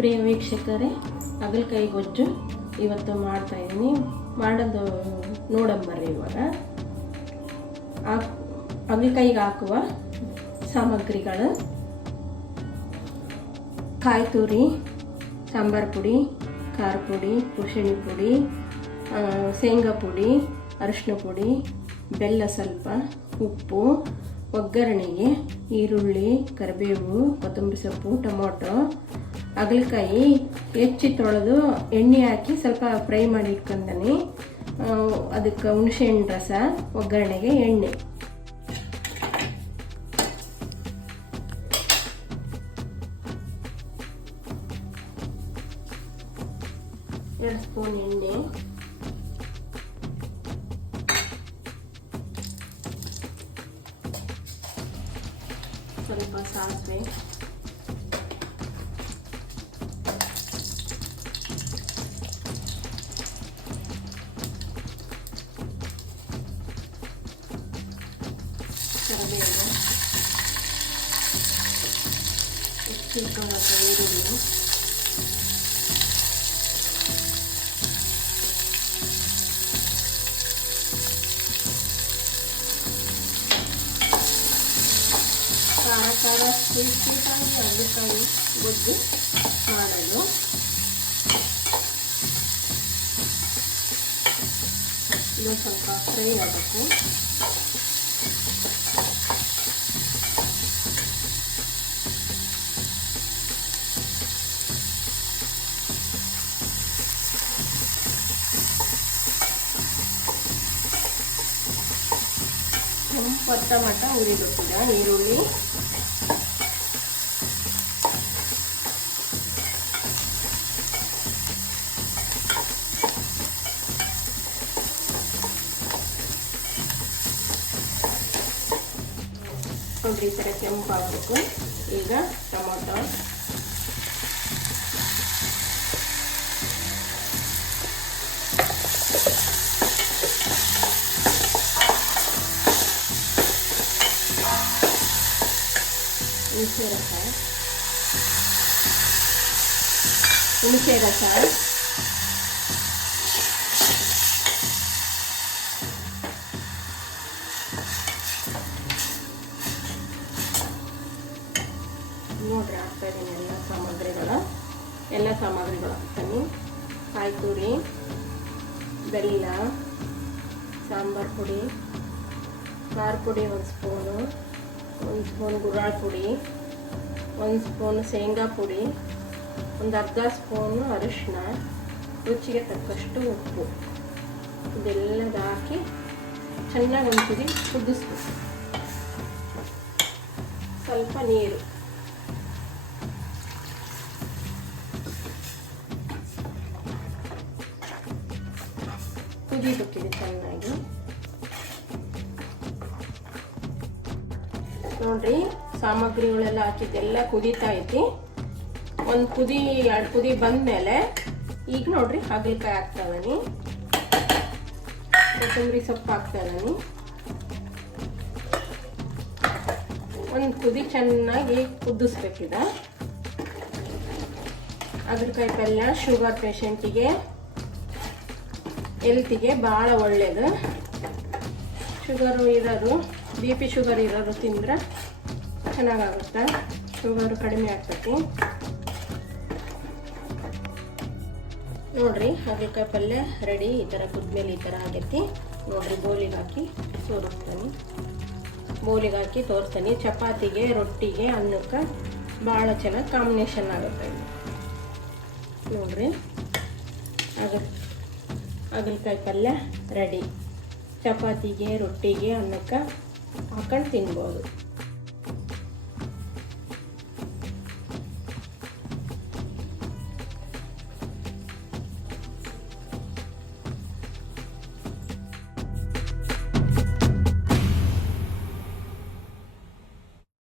ಪ್ರಿಯ ವೀಕ್ಷಕರೇ, ಹಾಗಲಕಾಯಿ ಗೊಜ್ಜು ಇವತ್ತು ಮಾಡ್ತಾ ಇದ್ದೀನಿ. ಮಾಡೋದು ನೋಡಂಬರ್ರಿ ಇವಾಗ. ಹಾಕ್ ಹಾಕುವ ಸಾಮಗ್ರಿಗಳು. ಕಾಯಿ ತುರಿ, ಸಾಂಬಾರು ಪುಡಿ, ಖಾರ ಪುಡಿ ಪುಷಣಿ ಪುಡಿ ಶೇಂಗಾ ಪುಡಿ ಅರಿಶಿನ ಪುಡಿ, ಬೆಲ್ಲ ಸ್ವಲ್ಪ, ಉಪ್ಪು, ಒಗ್ಗರಣೆಗೆ ಈರುಳ್ಳಿ, ಕರಿಬೇವು, ಕೊತ್ತಂಬರಿ ಸೊಪ್ಪು, ಟೊಮೊಟೊ ಹಾಗಲಕಾಯಿ ಹೆಚ್ಚಿ ತೊಳೆದು ಎಣ್ಣೆ ಹಾಕಿ ಸ್ವಲ್ಪ ಫ್ರೈ ಮಾಡಿ ಇಟ್ಕೊಂಡನಿ. ಅದಕ್ಕೆ ಹುಣಸೆಹಣ್ಣು ರಸ, ಒಗ್ಗರಣೆಗೆ ಎಣ್ಣೆ. ಎರಡು ಸ್ಪೂನ್ ಎಣ್ಣೆ. ಸ್ವಲ್ಪ ಸಾಸಿವೆ. ಕರಿಬೇವು ಹೆಚ್ಚಿಟ್ಕೊಳ್ಳೋದು ಈರುಳ್ಳಿ ಖಾರ ಖಾರ ಸ್ವೀಟ್ ಸ್ವೀಟಾಗಿ ಹಾಗಲಕಾಯಿ ಗೊಜ್ಜು ಮಾಡಲು ಇದು ಸ್ವಲ್ಪ ಫ್ರೈ ಆಗಬೇಕು ಕೆಂಪತ್ತ ಮಟ್ಟ ಉರಿಬೇಕಿದ ಈರುಳ್ಳಿ. ನೋಡ್ರಿ ಈ ಥರ ಕೆಂಪಾಗಬೇಕು. ಈಗ ಟೊಮೊಟೊ. ಹುಣಸೆ ರಸ ಹುಣಸೆ ರಸ ನೋಡ್ರಿ ಹಾಕ್ತಾ ಇದ್ದೀನಿ ಎಲ್ಲ ಸಾಮಗ್ರಿಗಳು. ಎಲ್ಲ ಸಾಮಗ್ರಿಗಳು ಹಾಕ್ತೀನಿ. ಕಾಯಿ ತುರಿ ಬೆಲ್ಲ ಸಾಂಬಾರು ಪುಡಿ, ಖಾರ ಪುಡಿ ಒಂದು ಸ್ಪೂನು ಒಂದು ಸ್ಪೂನ್ ಗುರಾಳ್ ಪುಡಿ, ಒಂದು ಸ್ಪೂನ್ ಶೇಂಗಾ ಪುಡಿ, ಒಂದು ಅರ್ಧ ಸ್ಪೂನು ಅರಿಶಿನ ರುಚಿಗೆ ತಕ್ಕಷ್ಟು ಉಪ್ಪು. ಇದೆಲ್ಲದ ಹಾಕಿ ಚೆನ್ನಾಗಿ ಒಂದು ಕುದಿ ಕುದಿಸ್ಬೇಕು. ಸ್ವಲ್ಪ ನೀರು. ಕುದಿಬೇಕಿದೆ ಚೆನ್ನಾಗಿ. ನೋಡ್ರಿ, ಸಾಮಗ್ರಿಗಳೆಲ್ಲ ಹಾಕಿದ್ದೆಲ್ಲ ಕುದೀತಾ ಐತಿ ಒಂದು ಕುದಿ, ಎರಡು ಕುದಿ ಬಂದ್ಮೇಲೆ, ಈಗ ನೋಡ್ರಿ ಹಾಗಲಕಾಯಿ ಹಾಕ್ತಾ ಇದೀನಿ ಕೊತ್ತಂಬರಿ ಸೊಪ್ಪು ಹಾಕ್ತಾ ಒಂದು ಕುದಿ ಚೆನ್ನಾಗಿ ಕುದಿಸ್ಬೇಕಿದ. ಹಾಗಲಕಾಯಿ ಪಲ್ಯ, ಶುಗರ್ ಪೇಷಂಟಿಗೆ ಹೆಲ್ತಿಗೆ ಭಾಳ ಒಳ್ಳೆಯದು ಶುಗರು ಇರೋದು, ಬಿ ಪಿ ಶುಗರ್ ಇರೋದು ತಿಂದರೆ ಚೆನ್ನಾಗಾಗುತ್ತೆ. ಶುಗರು ಕಡಿಮೆ ಆಗ್ತೈತಿ. ನೋಡ್ರಿ ಹಾಗಲಕಾಯಿ ಪಲ್ಯ ರೆಡಿ ಈ ಥರ ಕುದ್ಮೇಲೆ ಈ ಥರ ಆಗೈತಿ. ನೋಡ್ರಿ, ಬೋಲಿಗೆ ಹಾಕಿ ತೋರಿಸ್ತೀನಿ ಬೋಲಿಗೆ ಹಾಕಿ ತೋರಿಸ್ತೀನಿ ಚಪಾತಿಗೆ, ರೊಟ್ಟಿಗೆ, ಅನ್ನಕ್ಕೆ ಭಾಳ ಚೆನ್ನಾಗಿ ಕಾಂಬಿನೇಷನ್ ಆಗುತ್ತೆ ನೋಡ್ರಿ ಆಗ ಹಾಗಲಕಾಯಿ ಪಲ್ಯ ರೆಡಿ ಚಪಾತಿಗೆ ರೊಟ್ಟಿಗೆ ಅನ್ನಕ್ಕೆ ಹಾಕೊಂಡು ತಿನ್ಬೋದು.